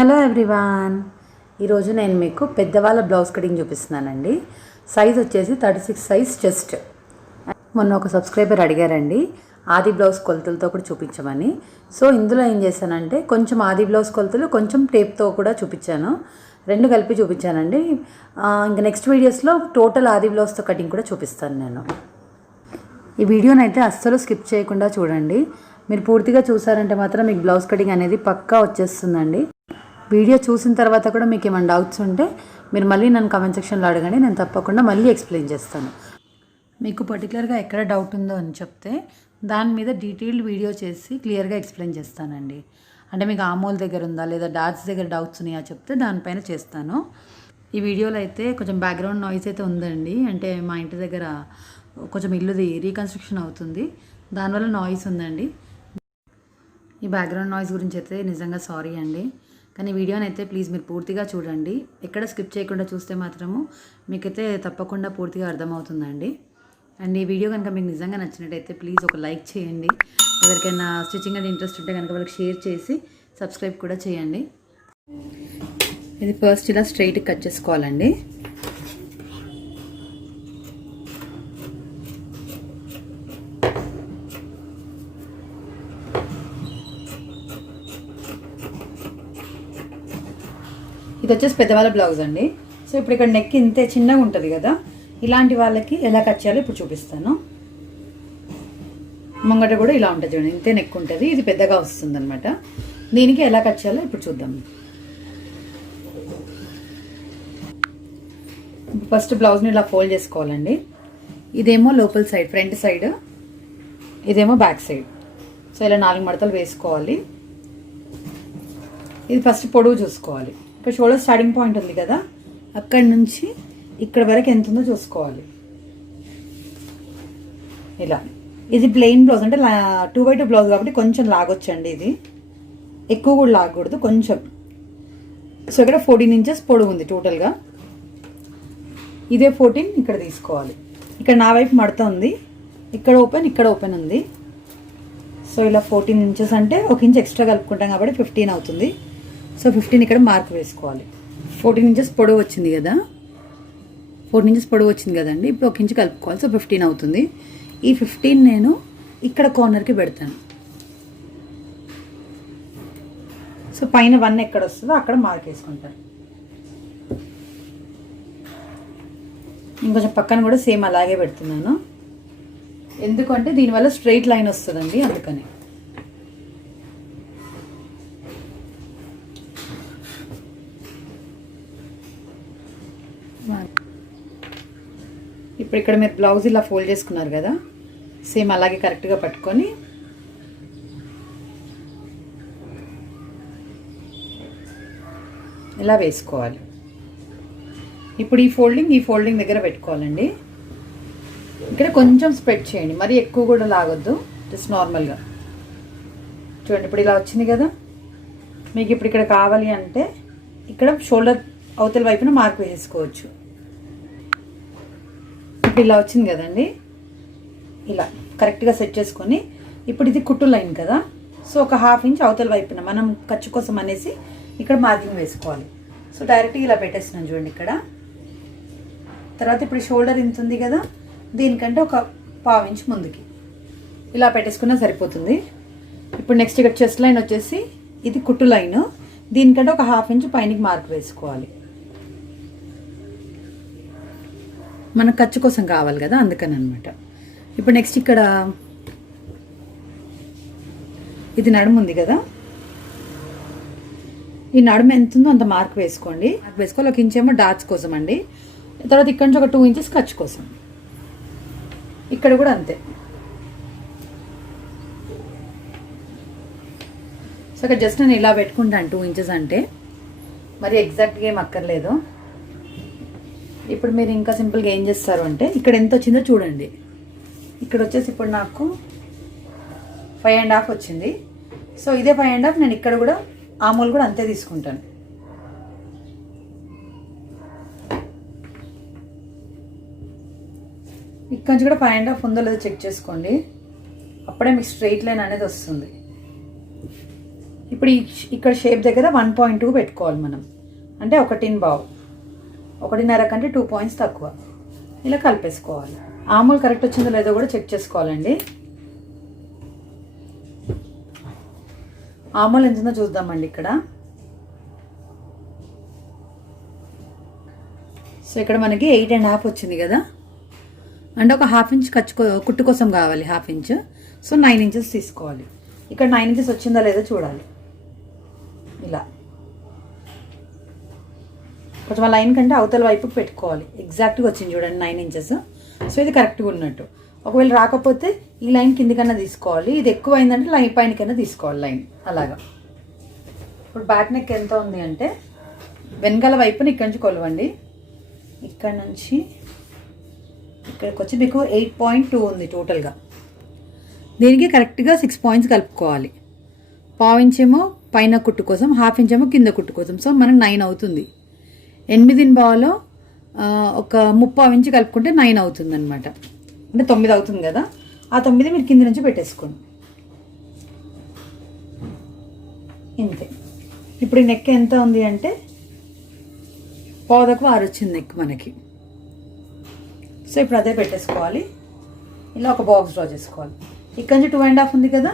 Hello everyone, ఈరోజు నేను మీకు పెద్దవాళ్ళ బ్లౌజ్ కటింగ్ చూపిస్తున్నానండి. సైజ్ వచ్చేసి 36 సైజ్ చెస్ట్. మొన్న ఒక సబ్స్క్రైబర్ అడిగారండి ఆది బ్లౌజ్ కొలతలతో కూడా చూపించమని. సో ఇందులో ఏం చేశానంటే కొంచెం ఆది బ్లౌజ్ కొలతలు, కొంచెం టేప్తో కూడా చూపించాను. రెండు కలిపి చూపించానండి. ఇంకా నెక్స్ట్ వీడియోస్లో టోటల్ ఆది బ్లౌజ్తో కటింగ్ కూడా చూపిస్తాను నేను. ఈ వీడియోని అయితే అస్సలు స్కిప్ చేయకుండా చూడండి. మీరు పూర్తిగా చూసారంటే మాత్రం మీకు బ్లౌజ్ కటింగ్ అనేది పక్కా వచ్చేస్తుందండి. వీడియో చూసిన తర్వాత కూడా మీకు ఏమైనా డౌట్స్ ఉంటే మీరు మళ్ళీ నన్ను కామెంట్ సెక్షన్లో అడగండి, నేను తప్పకుండా మళ్ళీ ఎక్స్ప్లెయిన్ చేస్తాను. మీకు పర్టికులర్గా ఎక్కడ డౌట్ ఉందో అని చెప్తే దాని మీద డీటెయిల్డ్ వీడియో చేసి క్లియర్గా ఎక్స్ప్లెయిన్ చేస్తానండి. అంటే మీకు ఆమోల్ దగ్గర ఉందా లేదా డాట్స్ దగ్గర డౌట్స్ ఉన్నాయా చెప్తే దానిపైన చేస్తాను. ఈ వీడియోలో అయితే కొంచెం బ్యాక్గ్రౌండ్ నాయిస్ అయితే ఉందండి. అంటే మా ఇంటి దగ్గర కొంచెం ఇల్లుది రీకన్స్ట్రక్షన్ అవుతుంది, దానివల్ల నాయిస్ ఉందండి. ఈ బ్యాక్గ్రౌండ్ నాయిస్ గురించి అయితే నిజంగా సారీ అండి. కానీ వీడియోని అయితే ప్లీజ్ మీరు పూర్తిగా చూడండి. ఎక్కడ స్కిప్ చేయకుండా చూస్తే మాత్రము మీకైతే తప్పకుండా పూర్తిగా అర్థమవుతుందండి. అండ్ ఈ వీడియో కనుక మీకు నిజంగా నచ్చినట్టయితే ప్లీజ్ ఒక లైక్ చేయండి. ఎవరికైనా స్టిచ్చింగ్ అంటే ఇంట్రెస్ట్ ఉంటే కనుక వాళ్ళకి షేర్ చేసి సబ్స్క్రైబ్ కూడా చేయండి. ఇది ఫస్ట్ ఇలా స్ట్రైట్గా కట్ చేసుకోవాలండి. ఇది వచ్చేసి పెద్దవాళ్ళ బ్లౌజ్ అండి. సో ఇప్పుడు ఇక్కడ నెక్ ఇంతే చిన్నగా ఉంటుంది కదా, ఇలాంటి వాళ్ళకి ఎలా కట్ చేయాలో ఇప్పుడు చూపిస్తాను. ముంగట కూడా ఇలా ఉంటుంది చూడండి, ఇంతే నెక్ ఉంటుంది, ఇది పెద్దగా వస్తుంది అనమాట. దీనికి ఎలా కట్ చేయాలో ఇప్పుడు చూద్దాం. ఫస్ట్ బ్లౌజ్ని ఇలా ఫోల్డ్ చేసుకోవాలండి. ఇదేమో లోపల సైడ్ ఫ్రంట్ సైడ్, ఇదేమో బ్యాక్ సైడ్. సో ఇలా 4 మడతలు వేసుకోవాలి. ఇది ఫస్ట్ పొడవు చూసుకోవాలి. ఇక్కడ షోల్డర్ స్టార్టింగ్ పాయింట్ ఉంది కదా, అక్కడి నుంచి ఇక్కడ వరకు ఎంత ఉందో చూసుకోవాలి. ఇలా ఇది ప్లెయిన్ బ్లౌజ్ అంటే 2x2 బ్లౌజ్ కాబట్టి కొంచెం లాగొచ్చండి. ఇది ఎక్కువ కూడా లాగకూడదు, కొంచెం. సో ఇక్కడ 14 ఇంచెస్ పొడవు ఉంది టోటల్గా. ఇదే 14 ఇక్కడ తీసుకోవాలి. ఇక్కడ నా వైపు మడత ఉంది, ఇక్కడ ఓపెన్ ఉంది. సో ఇలా 14 ఇంచెస్ అంటే 1 ఇంచ్ ఎక్స్ట్రా కలుపుకుంటాం కాబట్టి 15 అవుతుంది. సో 15 ఇక్కడ మార్క్ వేసుకోవాలి. 14 ఇంచెస్ పొడవు వచ్చింది కదా, 14 ఇంచెస్ పొడవు వచ్చింది కదండి. ఇప్పుడు 1 ఇంచ్ కలుపుకోవాలి. సో 15 అవుతుంది. ఈ 15 నేను ఇక్కడ కార్నర్కి పెడతాను. సో పైన 1 ఎక్కడ వస్తుందో అక్కడ మార్క్ వేసుకుంటాను. ఇంకొంచెం పక్కన కూడా సేమ్ అలాగే పెడుతున్నాను, ఎందుకంటే దీనివల్ల స్ట్రైట్ లైన్ వస్తుందండి, అందుకని. ఇప్పుడు ఇక్కడ మీరు బ్లౌజ్ ఇలా ఫోల్డ్ చేసుకున్నారు కదా, సేమ్ అలాగే కరెక్ట్గా పట్టుకొని ఇలా వేసుకోవాలి. ఇప్పుడు ఈ ఫోల్డింగ్ దగ్గర పెట్టుకోవాలండి. ఇక్కడ కొంచెం స్ప్రెడ్ చేయండి, మరీ ఎక్కువ కూడా లాగొద్దు, జస్ట్ నార్మల్గా చూడండి. ఇప్పుడు ఇలా వచ్చింది కదా, మీకు ఇప్పుడు ఇక్కడ కావాలి అంటే ఇక్కడ షోల్డర్ అవతల వైపున మార్క్ వేసుకోవచ్చు. ఇలా వచ్చింది కదండి, ఇలా కరెక్ట్గా సెట్ చేసుకొని ఇప్పుడు ఇది కుట్టు లైన్ కదా, సో ఒక 1/2 ఇంచ్ అవతల వైపున మనం ఖర్చు కోసం అనేసి ఇక్కడ మార్కింగ్ వేసుకోవాలి. సో డైరెక్ట్గా ఇలా పెట్టేస్తున్నాను చూడండి ఇక్కడ. తర్వాత ఇప్పుడు షోల్డర్ ఇంత ఉంది కదా, దీనికంటే ఒక 1/2 ఇంచ్ ముందుకి ఇలా పెట్టేసుకున్నా సరిపోతుంది. ఇప్పుడు నెక్స్ట్ ఇక్కడ చెస్ట్ లైన్ వచ్చేసి ఇది కుట్టు లైన్, దీనికంటే ఒక 1/2 ఇంచ్ పైనకి మార్క్ వేసుకోవాలి. మన ఖర్చు కోసం కావాలి కదా, అందుకని అనమాట. ఇప్పుడు నెక్స్ట్ ఇక్కడ ఇది నడుము ఉంది కదా, ఈ నడుము ఎంత ఉందో అంత మార్క్ వేసుకోండి. మార్క్ వేసుకోవాలి. 1 ఇంచ్ ఏమో డాట్స్ కోసం అండి, తర్వాత ఇక్కడ నుంచి ఒక 2 ఇంచెస్ ఖర్చు కోసం. ఇక్కడ కూడా అంతే. సో ఇక్కడ జస్ట్ నేను ఇలా పెట్టుకుంటాను 2 ఇంచెస్ అంటే, మరి ఎగ్జాక్ట్గా ఏం అక్కర్లేదు. ఇప్పుడు మీరు ఇంకా సింపుల్గా ఏం చేస్తారు అంటే ఇక్కడ ఎంత వచ్చిందో చూడండి. ఇక్కడ వచ్చేసి ఇప్పుడు నాకు 5.5 వచ్చింది. సో ఇదే 5.5 నేను ఇక్కడ కూడా ఆమూలు కూడా అంతే తీసుకుంటాను. ఇక్కడ నుంచి కూడా 5.5 ఉందో లేదో చెక్ చేసుకోండి, అప్పుడే మీకు స్ట్రైట్ లైన్ అనేది వస్తుంది. ఇప్పుడు ఇక్కడ షేప్ దగ్గర 1.2 పెట్టుకోవాలి మనం, అంటే 1.5, 1.5 కంటే 2 పాయింట్స్ తక్కువ. ఇలా కలిపేసుకోవాలి. ఆమూల్ కరెక్ట్ వచ్చిందో లేదో కూడా చెక్ చేసుకోవాలండి. ఆమూల్ ఎంతుందో చూద్దామండి ఇక్కడ. సో ఇక్కడ మనకి 8.5 వచ్చింది కదా, అంటే ఒక 1/2 ఇంచ్ కుట్టు కోసం కావాలి, 1/2 ఇంచ్. సో 9 ఇంచెస్ తీసుకోవాలి. ఇక్కడ 9 ఇంచెస్ వచ్చిందో లేదో చూడాలి. ఇలా కొంచెం ఆ లైన్ కంటే అవతల వైపుకి పెట్టుకోవాలి. ఎగ్జాక్ట్గా వచ్చింది చూడండి 9 ఇంచెస్. సో ఇది కరెక్ట్గా ఉన్నట్టు. ఒకవేళ రాకపోతే ఈ లైన్ కిందికన్నా తీసుకోవాలి, ఇది ఎక్కువ అయిందంటే లైన్ పైనకైనా తీసుకోవాలి లైన్. అలాగా ఇప్పుడు బ్యాక్ నెక్ ఎంత ఉంది అంటే వెనకాల వైపుని ఇక్కడి నుంచి కొలవండి. ఇక్కడ నుంచి ఇక్కడికి వచ్చి మీకు 8.2 ఉంది టోటల్గా. దీనికి కరెక్ట్గా 6 పాయింట్స్ కలుపుకోవాలి. 1/2 ఇంచేమో పైన కుట్టు కోసం, 1/2 ఇంచేమో కింద కుట్టు కోసం. సో మనకు 9 అవుతుంది. 8.5లో ఒక 3/4 ఇంచు కలుపుకుంటే 9 అవుతుంది అనమాట. అంటే 9 అవుతుంది కదా. ఆ 9 మీరు కింద నుంచి పెట్టేసుకోండి. ఇంతే. ఇప్పుడు ఈ నెక్ ఎంత ఉంది అంటే 6 వచ్చింది నెక్ మనకి. సో ఇప్పుడు అదే పెట్టేసుకోవాలి. ఇలా ఒక బాక్స్ డ్రా చేసుకోవాలి. ఇక్కడ నుంచి 2.5 ఉంది కదా,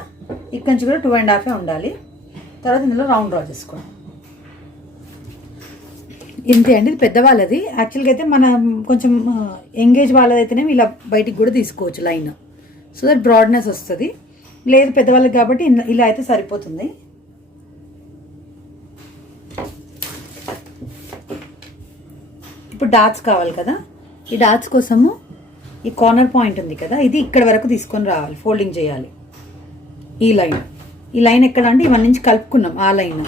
ఇక్కడ నుంచి కూడా 2.5 ఉండాలి. తర్వాత ఇందులో రౌండ్ డ్రా చేసుకోండి. ఇంతే అండి. ఇది పెద్దవాళ్ళది. యాక్చువల్గా అయితే మన కొంచెం ఎంగేజ్ వాళ్ళదైతేనే ఇలా బయటికి కూడా తీసుకోవచ్చు లైన్. సో దట్ బ్రాడ్నెస్ వస్తుంది. లేదు పెద్దవాళ్ళకి కాబట్టి ఇలా అయితే సరిపోతుంది. ఇప్పుడు డాట్స్ కావాలి కదా. ఈ డాట్స్ కోసము ఈ కార్నర్ పాయింట్ ఉంది కదా, ఇది ఇక్కడ వరకు తీసుకొని రావాలి. ఫోల్డింగ్ చేయాలి. ఈ లైన్ ఎక్కడ అంటే ఇవన్నీ నుంచి కలుపుకున్నాం ఆ లైన్.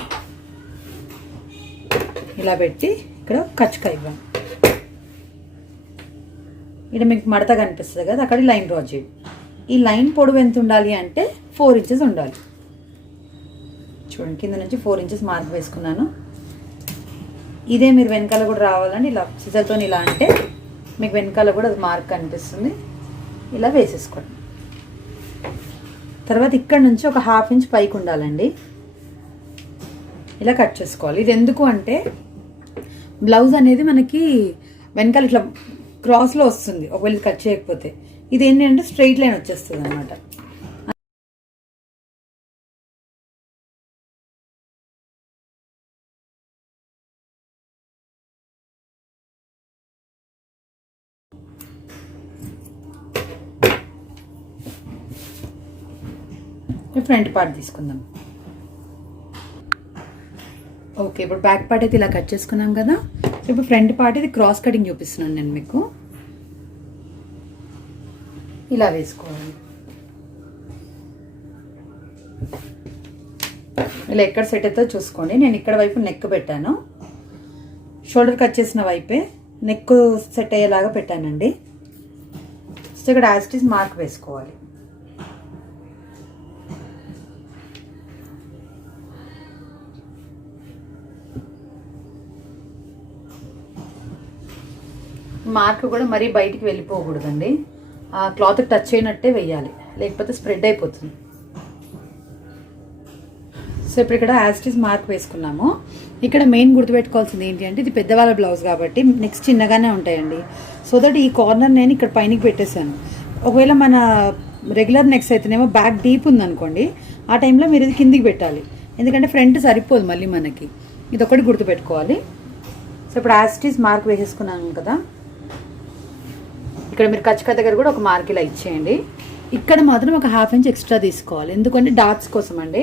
ఇలా పెట్టి ఇక్కడ కచ్చుక ఇవ్వండి. ఇక్కడ మీకు మడత కనిపిస్తుంది కదా, అక్కడ లైన్ డ్రా చేయండి. ఈ లైన్ పొడవు ఎంత ఉండాలి అంటే 4 ఇంచెస్ ఉండాలి. చూడండి, కింద నుంచి 4 ఇంచెస్ మార్క్ వేసుకున్నాను. ఇదే మీరు వెనకాల కూడా రావాలండి. ఇలా సిజర్తో ఇలా అంటే మీకు వెనకాల కూడా అది మార్క్ కనిపిస్తుంది. ఇలా వేసేసుకోండి. తర్వాత ఇక్కడ నుంచి ఒక 1/2 ఇంచ్ పైకి ఉండాలండి. ఇలా కట్ చేసుకోవాలి. ఇది ఎందుకు అంటే బ్లౌజ్ అనేది మనకి వెనకాల ఇట్లా క్రాస్లో వస్తుంది ఒకవేళ కట్ చేయకపోతే. ఇది ఏంటంటే స్ట్రైట్ లైన్ వచ్చేస్తుంది అనమాట. ఫ్రంట్ పార్ట్ తీసుకుందాం. ఓకే, ఇప్పుడు బ్యాక్ పార్ట్ అయితే ఇలా కట్ చేసుకున్నాం కదా. ఇప్పుడు ఫ్రంట్ పార్ట్ ఇది క్రాస్ కటింగ్ చూపిస్తున్నాను నేను మీకు. ఇలా వేసుకోవాలి. ఇలా ఎక్కడ సెట్ అవుతుందో చూసుకోండి. నేను ఇక్కడ వైపు నెక్ పెట్టాను. షోల్డర్ కట్ చేసిన వైపే నెక్ సెట్ అయ్యేలాగా పెట్టానండి. సో ఇక్కడ యాజ్ ఇట్ ఈస్ మార్క్ వేసుకోవాలి. మార్క్ కూడా మరీ బయటికి వెళ్ళిపోకూడదండి. ఆ క్లాత్ టచ్ అయినట్టే వేయాలి, లేకపోతే స్ప్రెడ్ అయిపోతుంది. సో ఇప్పుడు ఇక్కడ యాజ్ ఇట్ ఈస్ మార్క్ వేసుకున్నాము. ఇక్కడ మెయిన్ గుర్తుపెట్టుకోవాల్సింది ఏంటి అంటే ఇది పెద్దవాళ్ళ బ్లౌజ్ కాబట్టి నెక్స్ట్ చిన్నగానే ఉంటాయండి. సో దట్ ఈ కార్నర్ నేను ఇక్కడ పైనకి పెట్టేశాను. ఒకవేళ మన రెగ్యులర్ నెక్స్ అయితేనేమో బ్యాక్ డీప్ ఉందనుకోండి, ఆ టైంలో మీరు ఇది కిందికి పెట్టాలి. ఎందుకంటే ఫ్రంట్ సరిపోదు మళ్ళీ మనకి. ఇది ఒకటి గుర్తుపెట్టుకోవాలి. సో ఇప్పుడు యాజ్ ఇట్ ఈస్ మార్క్ వేసేసుకున్నాను కదా. ఇక్కడ మీరు కచ్చక దగ్గర కూడా ఒక మార్క్ ఇలా ఇచ్చేయండి. ఇక్కడ మాత్రం ఒక 1/2 ఇంచ్ ఎక్స్ట్రా తీసుకోవాలి. ఎందుకంటే డాట్స్ కోసం అండి.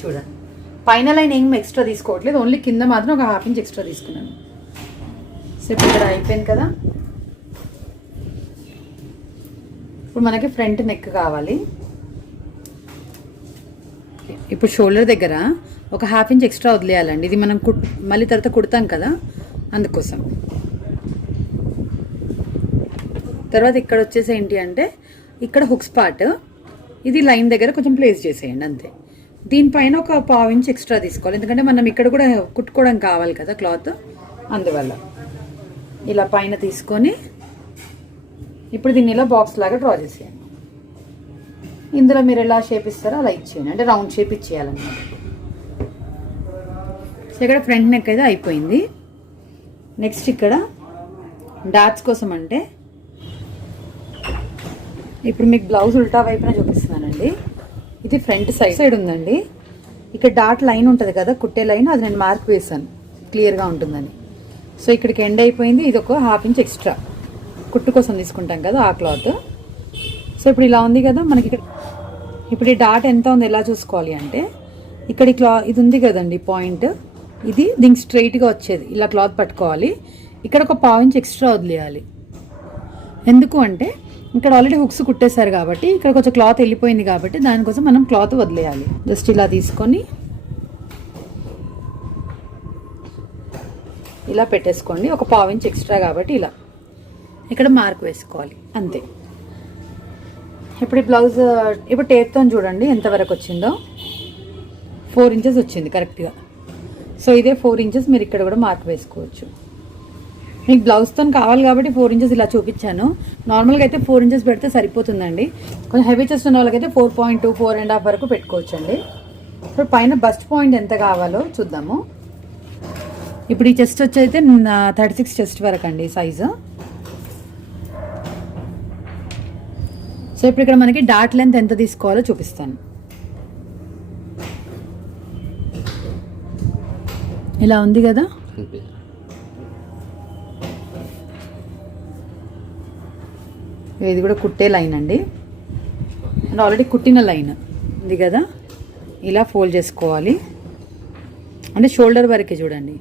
చూడండి, పైన లైన్ ఏం ఎక్స్ట్రా తీసుకోవట్లేదు, ఓన్లీ కింద మాత్రం ఒక 1/2 ఇంచ్ ఎక్స్ట్రా తీసుకున్నాను. సో ఇప్పుడు ఇక్కడ అయిపోయింది కదా. ఇప్పుడు మనకి ఫ్రంట్ నెక్ కావాలి. ఇప్పుడు షోల్డర్ దగ్గర ఒక 1/2 ఇంచ్ ఎక్స్ట్రా వదిలేయాలండి. ఇది మనం మళ్ళీ తర్వాత కుడతాం కదా, అందుకోసం. తర్వాత ఇక్కడ వచ్చేసి ఏంటి అంటే ఇక్కడ హుక్స్ పార్ట్ ఇది లైన్ దగ్గర కొంచెం ప్లేస్ చేసేయండి అంతే. దీనిపైన ఒక 1/2 ఇంచ్ ఎక్స్ట్రా తీసుకోవాలి, ఎందుకంటే మనం ఇక్కడ కూడా కుట్టుకోవడం కావాలి కదా క్లాత్, అందువల్ల. ఇలా పైన తీసుకొని ఇప్పుడు దీన్ని ఇలా బాక్స్ లాగా డ్రా చేసేయండి. ఇందులో మీరు ఎలా షేప్ ఇస్తారో అలా ఇచ్చేయండి, అంటే రౌండ్ షేప్ ఇచ్చేయాలన్నమాట. సో ఇక్కడ ఫ్రంట్ నెక్ అయితే అయిపోయింది. నెక్స్ట్ ఇక్కడ డాట్స్ కోసం అంటే ఇప్పుడు మీకు బ్లౌజ్ ఉల్టా వైపున చూపిస్తున్నానండి. ఇది ఫ్రంట్ సైడ్ ఉందండి. ఇక్కడ డాట్ లైన్ ఉంటుంది కదా, కుట్టే లైన్, అది నేను మార్క్ వేసాను క్లియర్గా ఉంటుందని. సో ఇక్కడికి ఎండ్ అయిపోయింది. ఇది ఒక 1/2 ఇంచ్ ఎక్స్ట్రా కుట్టు కోసం తీసుకుంటాం కదా ఆ క్లాత్. సో ఇప్పుడు ఇలా ఉంది కదా మనకి. ఇప్పుడు ఈ డాట్ ఎంత ఉంది ఎలా చూసుకోవాలి అంటే, ఇక్కడ ఇది ఉంది కదండి పాయింట్, ఇది దీనికి స్ట్రైట్గా వచ్చేది ఇలా క్లాత్ పట్టుకోవాలి. ఇక్కడ ఒక 1/2 ఇంచ్ ఎక్స్ట్రా వదిలేయాలి. ఎందుకు అంటే ఇక్కడ ఆల్రెడీ హుక్స్ కుట్టేశారు కాబట్టి ఇక్కడ కొంచెం క్లాత్ వెళ్ళిపోయింది కాబట్టి దానికోసం మనం క్లాత్ వదిలేయాలి. జస్ట్ ఇలా తీసుకొని ఇలా పెట్టేసుకోండి. ఒక 1/2 ఇంచ్ ఎక్స్ట్రా కాబట్టి ఇలా ఇక్కడ మార్క్ వేసుకోవాలి అంతే. ఇప్పుడు ఈ బ్లౌజ్ ఇప్పుడు టేప్తో చూడండి ఎంతవరకు వచ్చిందో. 4 ఇంచెస్ వచ్చింది కరెక్ట్గా. సో ఇదే 4 ఇంచెస్ మీరు ఇక్కడ కూడా మార్క్ వేసుకోవచ్చు. మీకు బ్లౌజ్తో కావాలి కాబట్టి 4 ఇంచెస్ ఇలా చూపించాను. నార్మల్గా అయితే 4 ఇంచెస్ పెడితే సరిపోతుందండి. కొంచెం హెవీ చెస్ట్ ఉన్న వాళ్ళకైతే 4.2, 4.5 వరకు పెట్టుకోవచ్చండి. ఇప్పుడు పైన బస్ట్ పాయింట్ ఎంత కావాలో చూద్దాము. ఇప్పుడు ఈ చెస్ట్ వచ్చి అయితే 36 చెస్ట్ వరకు అండి సైజు. సో ఇప్పుడు ఇక్కడ మనకి డాట్ లెంత్ ఎంత తీసుకోవాలో చూపిస్తాను. ఇలా ఉంది కదా, ఇది కూడా కుట్టే లైన్ అండి, అండ్ ఆల్రెడీ కుట్టిన లైన్ ఉంది కదా. ఇలా ఫోల్డ్ చేసుకోవాలి, అంటే షోల్డర్ వరకే చూడండి.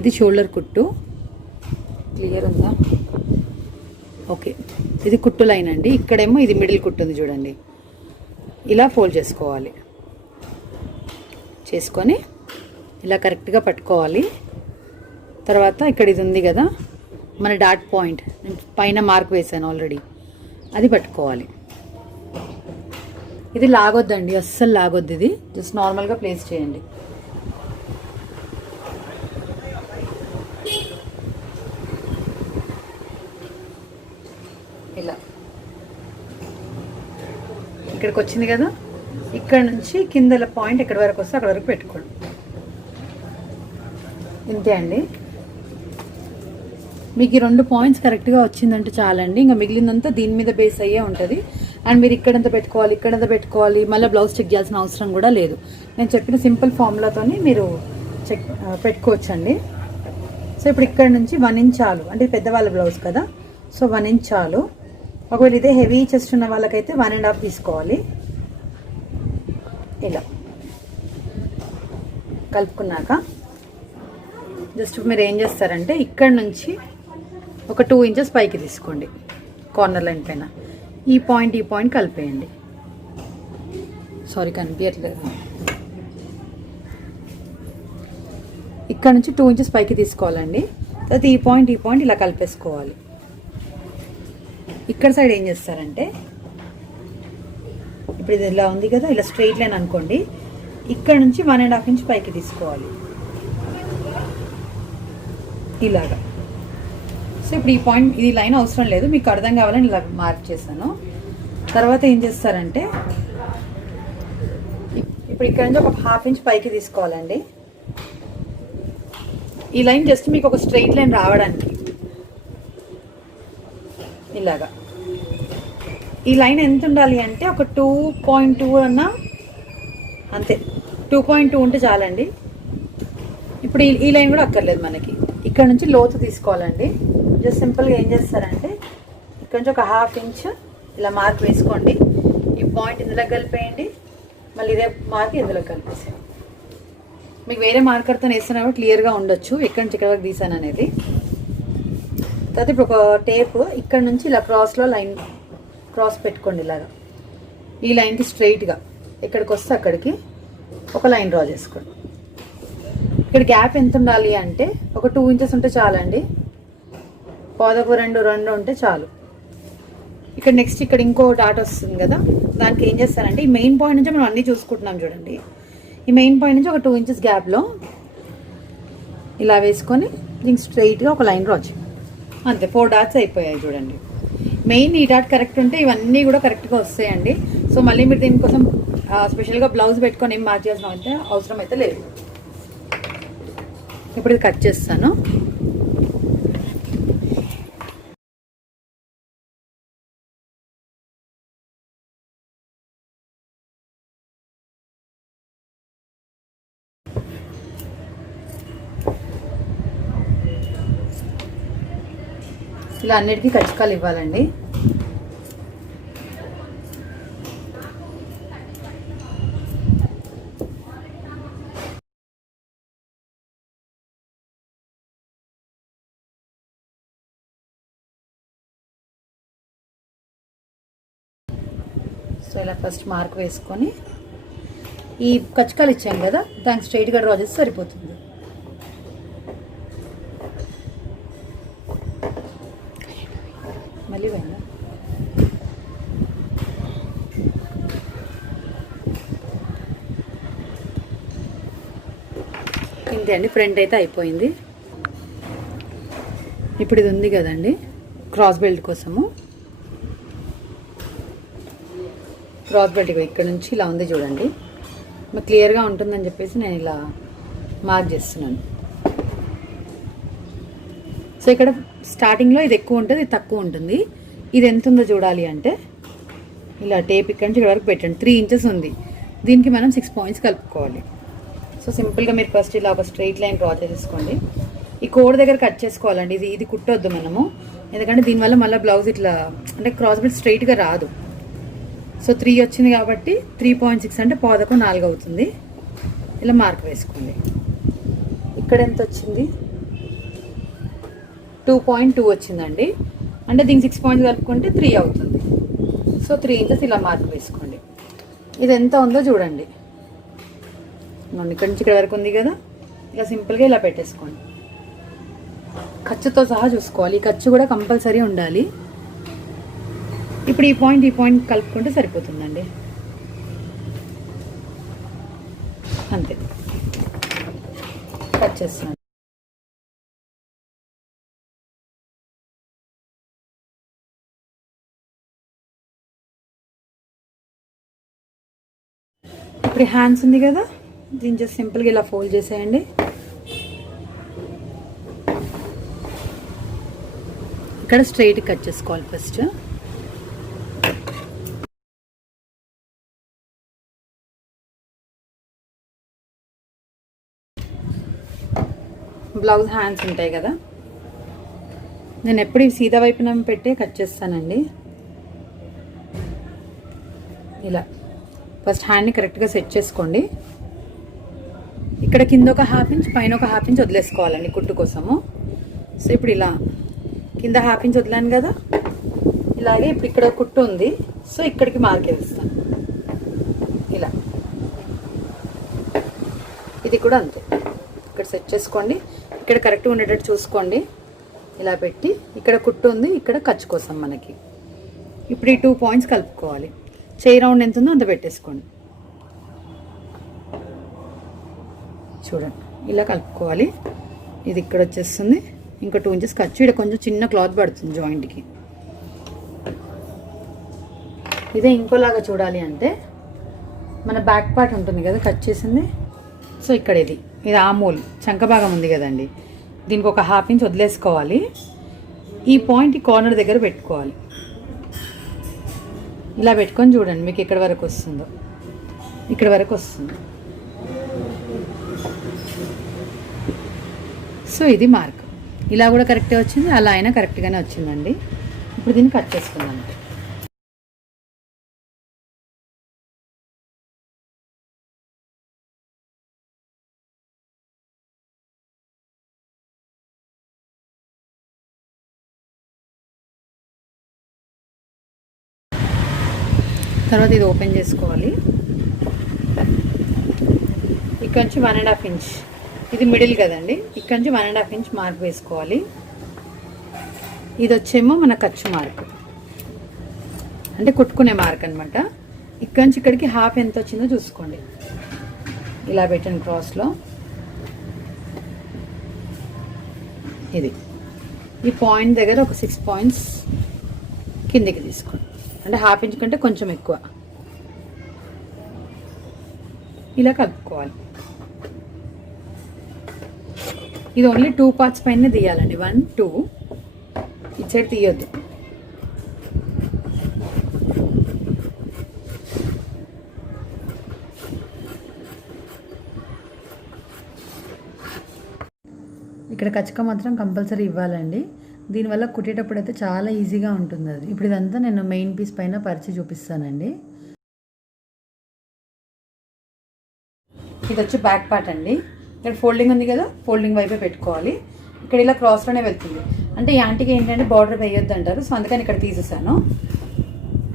ఇది షోల్డర్ కుట్టు, క్లియర్ ఉందా? ఓకే, ఇది కుట్టు లైన్ అండి. ఇక్కడేమో ఇది మిడిల్ కుట్టు ఉంది చూడండి. ఇలా ఫోల్డ్ చేసుకోవాలి. చేసుకొని ఇలా కరెక్ట్గా పట్టుకోవాలి. తర్వాత ఇక్కడ ఇది ఉంది కదా మన డాట్ పాయింట్, నేను పైన మార్క్ వేసాను ఆల్రెడీ, అది పట్టుకోవాలి. ఇది లాగొద్దండి, అస్సలు లాగొద్దు. ఇది జస్ట్ నార్మల్గా ప్లేస్ చేయండి. ఇలా ఇక్కడికి వచ్చింది కదా, ఇక్కడ నుంచి కింద పాయింట్ ఎక్కడి వరకు వస్తే అక్కడ వరకు పెట్టుకోండి. ఇంతే అండి. మీకు ఈ 2 పాయింట్స్ కరెక్ట్గా వచ్చిందంటే చాలండి. ఇంకా మిగిలిందంతా దీని మీద బేస్ అయ్యే ఉంటుంది. అండ్ మీరు ఇక్కడంతా పెట్టుకోవాలి, ఇక్కడంతా పెట్టుకోవాలి, మళ్ళీ బ్లౌజ్ చెక్ చేయాల్సిన అవసరం కూడా లేదు. నేను చెప్పిన సింపుల్ ఫార్ములాతోని మీరు చెక్ పెట్టుకోవచ్చండి. సో ఇప్పుడు ఇక్కడ నుంచి 1 ఇంచ్ చాలు, అంటే పెద్దవాళ్ళ బ్లౌజ్ కదా, సో 1 ఇంచ్ చాలు. ఒకవేళ ఇదే హెవీ చెస్ట్ ఉన్న వాళ్ళకైతే 1.5 తీసుకోవాలి. ఇలా కలుపుకున్నాక జస్ట్ మీరు ఏం చేస్తారంటే ఇక్కడ నుంచి ఒక 2 ఇంచెస్ పైకి తీసుకోండి, కార్నర్ లైన్ పైన ఈ పాయింట్ కలిపేయండి. సారీ కనిపించట్లేదు. ఇక్కడ నుంచి 2 ఇంచెస్ పైకి తీసుకోవాలండి. తర్వాత ఈ పాయింట్ ఇలా కలిపేసుకోవాలి. ఇక్కడ సైడ్ ఏం చేస్తారంటే, ఇప్పుడు ఇది ఇలా ఉంది కదా, ఇలా స్ట్రైట్ లైన్ అనుకోండి. ఇక్కడ నుంచి 1.5 ఇంచ్ పైకి తీసుకోవాలి ఇలాగా. సో ఇప్పుడు ఈ పాయింట్, ఇది లైన్ అవసరం లేదు, మీకు అర్థం కావాలని ఇలా మార్క్ చేశాను. తర్వాత ఏం చేస్తారంటే, ఇప్పుడు ఇక్కడ నుంచి ఒక 1/2 ఇంచ్ పైకి తీసుకోవాలండి. ఈ లైన్ జస్ట్ మీకు ఒక స్ట్రైట్ లైన్ రావడానికి ఇలాగా. ఈ లైన్ ఎంత ఉండాలి అంటే ఒక 2.2 అన్నా అంతే, 2.2 ఉంటే చాలండి. ఇప్పుడు ఈ లైన్ కూడా అక్కర్లేదు మనకి. ఇక్కడ నుంచి లోతు తీసుకోవాలండి. జస్ట్ సింపుల్గా ఏం చేస్తారంటే, ఇక్కడ నుంచి ఒక 1/2 ఇంచ్ ఇలా మార్క్ వేసుకోండి. ఈ పాయింట్ ఇందులో కలిపేయండి, మళ్ళీ ఇదే మార్క్ ఇందులో కలిపేసేయండి. మీకు వేరే మార్కర్తో వేస్తున్నా క్లియర్గా ఉండొచ్చు ఎక్కడి నుంచి ఎక్కడ వరకు తీసాను అనేది. తర్వాత ఇప్పుడు ఒక టేప్ ఇక్కడ నుంచి ఇలా క్రాస్ పెట్టుకోండి. ఇలాగా ఈ లైన్కి స్ట్రైట్గా ఎక్కడికి వస్తే అక్కడికి ఒక లైన్ డ్రా చేసుకోండి. ఇక్కడ గ్యాప్ ఎంత ఉండాలి అంటే ఒక 2 ఇంచెస్ ఉంటే చాలండి. 1.2 ఉంటే చాలు. ఇక్కడ నెక్స్ట్ ఇక్కడ ఇంకో డాట్ వస్తుంది కదా, దానికి ఏం చేస్తారంటే ఈ మెయిన్ పాయింట్ నుంచి మనం అన్నీ చూసుకుంటున్నాం చూడండి. ఈ మెయిన్ పాయింట్ నుంచి ఒక 2 ఇంచెస్ గ్యాప్లో ఇలా వేసుకొని దీనికి స్ట్రైట్గా ఒక లైన్ డ్రా చేయండి. అంతే, 4 డాట్స్ అయిపోయాయి చూడండి. మెయిన్ ఈ డాట్ కరెక్ట్ ఉంటే ఇవన్నీ కూడా కరెక్ట్గా వస్తాయండి. సో మళ్ళీ మీరు దీనికోసం స్పెషల్గా బ్లౌజ్ పెట్టుకొని ఏం మార్క్ చేయాల్సిన అయితే అవసరం అయితే లేదు. ఇప్పుడు ఇది కట్ చేస్తాను. ఇలా అన్నిటికీ కచ్చికాలు ఇవ్వాలండి. సో ఇలా ఫస్ట్ మార్క్ వేసుకొని ఈ కచ్చికాలు ఇచ్చాం కదా దానికి స్ట్రైట్గా డ్రా చేస్తే సరిపోతుంది. మళ్ళీ పోయిందా? ఇంతే అండి, ఫ్రంట్ అయితే అయిపోయింది. ఇప్పుడు ఇది ఉంది కదండి క్రాస్ బెల్ట్ కోసము. క్రాస్ బెల్ట్ ఇక్కడ నుంచి ఇలా ఉంది చూడండి, మీకు క్లియర్గా ఉంటుందని చెప్పేసి నేను ఇలా మార్క్ చేస్తున్నాను. సో ఇక్కడ స్టార్టింగ్లో ఇది ఎక్కువ ఉంటుంది, ఇది తక్కువ ఉంటుంది. ఇది ఎంత ఉందో చూడాలి అంటే ఇలా టేప్ ఇక్కడ నుంచి ఇక్కడ వరకు పెట్టండి. 3 ఇంచెస్ ఉంది, దీనికి మనం 6 పాయింట్స్ కలుపుకోవాలి. సో సింపుల్గా మీరు ఫస్ట్ ఇలా ఒక స్ట్రైట్ లైన్ డ్రా చేసేసుకోండి. ఈ కోడ్ దగ్గర కట్ చేసుకోవాలండి. ఇది కుట్టొద్దు మనము, ఎందుకంటే దీనివల్ల మళ్ళీ బ్లౌజ్ ఇట్లా అంటే క్రాస్ బెల్ట్ స్ట్రైట్గా రాదు. సో 3 వచ్చింది కాబట్టి 3.6 అంటే 4 అవుతుంది. ఇలా మార్క్ వేసుకోండి. ఇక్కడ ఎంత వచ్చింది? 2.2 వచ్చిందండి. అంటే దీనికి 6 పాయింట్స్ కలుపుకుంటే 3 అవుతుంది. సో 3 ఇంచెస్ ఇలా మార్క్ వేసుకోండి. ఇది ఎంత ఉందో చూడండి. ఇక్కడ నుంచి ఇక్కడ వరకు ఉంది కదా, ఇలా సింపుల్గా ఇలా పెట్టేసుకోండి. ఖర్చుతో సహా చూసుకోవాలి, ఈ ఖర్చు కూడా కంపల్సరీ ఉండాలి. ఇప్పుడు ఈ పాయింట్ కలుపుకుంటే సరిపోతుందండి, అంతే. కట్ చేస్తున్నాను. ఇప్పుడు హ్యాండ్స్ ఉంది కదా, దీన్ని జస్ట్ సింపుల్గా ఇలా ఫోల్డ్ చేసేయండి. ఇక్కడ స్ట్రైట్ కట్ చేసుకోవాలి ఫస్ట్. బ్లౌజ్ హ్యాండ్స్ ఉంటాయి కదా, నేను ఎప్పుడు సీదా వైపున పెట్టి కట్ చేస్తానండి. ఇలా ఫస్ట్ హ్యాండ్ని కరెక్ట్గా సెట్ చేసుకోండి. ఇక్కడ కింద ఒక 1/2 ఇంచ్ పైన ఒక 1/2 ఇంచ్ వదిలేసుకోవాలండి కుట్టు కోసము. సో ఇప్పుడు ఇలా కింద 1/2 ఇంచ్ వదిలాను కదా, ఇలాగే ఇప్పుడు ఇక్కడ కుట్టు ఉంది. సో ఇక్కడికి మార్క్ వేస్తాను ఇలా. ఇది కూడా అంతే, ఇక్కడ సెట్ చేసుకోండి. ఇక్కడ కరెక్ట్గా ఉండేటట్టు చూసుకోండి. ఇలా పెట్టి ఇక్కడ కుట్టు ఉంది, ఇక్కడ ఖర్చు కోసం మనకి. ఇప్పుడు ఈ 2 పాయింట్స్ కలుపుకోవాలి. చేయి రౌండ్ ఎంత ఉందో అంత పెట్టేసుకోండి. చూడండి ఇలా కలుపుకోవాలి. ఇది ఇక్కడ వచ్చేస్తుంది, ఇంకా 2 ఇంచెస్ ఖర్చు. ఇక్కడ కొంచెం చిన్న క్లాత్ పడుతుంది జాయింట్కి. ఇదే ఇంకోలాగా చూడాలి అంటే మన బ్యాక్ పార్ట్ ఉంటుంది కదా కట్ చేసింది. సో ఇక్కడ ఇది ఆమూల్ చంక భాగం ఉంది కదండి, దీనికి ఒక 1/2 ఇంచ్ వదిలేసుకోవాలి. ఈ పాయింట్ ఈ కార్నర్ దగ్గర పెట్టుకోవాలి. ఇలా పెట్టుకొని చూడండి మీకు ఎక్కడి వరకు వస్తుందో, ఇక్కడ వరకు వస్తుంది. సో ఇది మార్క్. ఇలా కూడా కరెక్ట్గా వచ్చింది, అలా అయినా కరెక్ట్గానే వచ్చిందండి. ఇప్పుడు దీన్ని కట్ చేసుకుందాం. తర్వాత ఇది ఓపెన్ చేసుకోవాలి. ఇక్కడ నుంచి 1.5 ఇంచ్, ఇది మిడిల్ కదండి, ఇక్కడ నుంచి 1.5 ఇంచ్ మార్క్ వేసుకోవాలి. ఇది వచ్చేమో మన ఖర్చు మార్క్, అంటే కుట్టుకునే మార్క్ అనమాట. ఇక్కడ నుంచి ఇక్కడికి 1/2 ఎంత వచ్చిందో చూసుకోండి. ఇలా పెట్టండి క్రాస్లో. ఇది ఈ పాయింట్ దగ్గర ఒక 6 పాయింట్స్ కిందికి తీసుకోండి, అంటే హాఫ్ ఇంచ్ కంటే కొంచెం ఎక్కువ. ఇలా కలుపుకోవాలి. ఇది ఓన్లీ 2 పార్ట్స్ పైన తీయాలండి, 1 2. ఇటు సైడ్ తీయొద్దు. ఇక్కడ కచ్చక మాత్రం కంపల్సరీ ఇవ్వాలండి. దీనివల్ల కుట్టేటప్పుడు అయితే చాలా ఈజీగా ఉంటుంది అది. ఇప్పుడు ఇదంతా నేను మెయిన్ పీస్ పైన పరిచి చూపిస్తానండి. ఇది వచ్చి బ్యాక్ పార్ట్ అండి. ఇక్కడ ఫోల్డింగ్ ఉంది కదా, ఫోల్డింగ్ వైపే పెట్టుకోవాలి. ఇక్కడ ఇలా క్రాస్లోనే వెళ్తుంది. అంటే ఈ యాంటీకి ఏంటంటే బార్డర్ వేయొద్దు అంటారు, సో అందుకని ఇక్కడ తీసేసాను.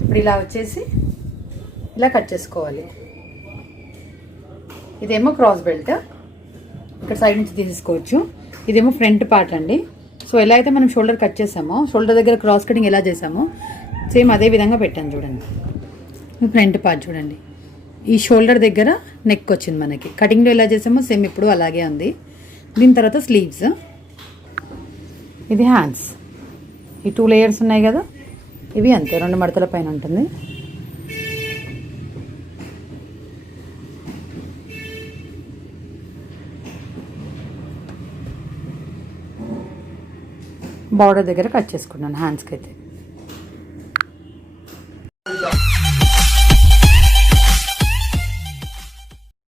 ఇప్పుడు ఇలా వచ్చేసి ఇలా కట్ చేసుకోవాలి. ఇదేమో క్రాస్ బెల్ట్, ఇక్కడ సైడ్ నుంచి తీసేసుకోవచ్చు. ఇదేమో ఫ్రంట్ పార్ట్ అండి. సో ఎలా అయితే మనం షోల్డర్ కట్ చేసామో, షోల్డర్ దగ్గర క్రాస్ కటింగ్ ఎలా చేసామో సేమ్ అదే విధంగా పెట్టాను చూడండి. ఫ్రంట్ పార్ట్ చూడండి, ఈ షోల్డర్ దగ్గర నెక్ వచ్చింది మనకి. కటింగ్లో ఎలా చేసామో సేమ్ ఇప్పుడు అలాగే ఉంది. దీని తర్వాత స్లీవ్స్, ఇది హ్యాండ్స్. ఈ 2 లేయర్స్ ఉన్నాయి కదా, ఇవి అంతే 2 మడతల పైన ఉంటుంది. బార్డర్ దగ్గర కట్ చేసుకున్నాను హ్యాండ్స్కి అయితే.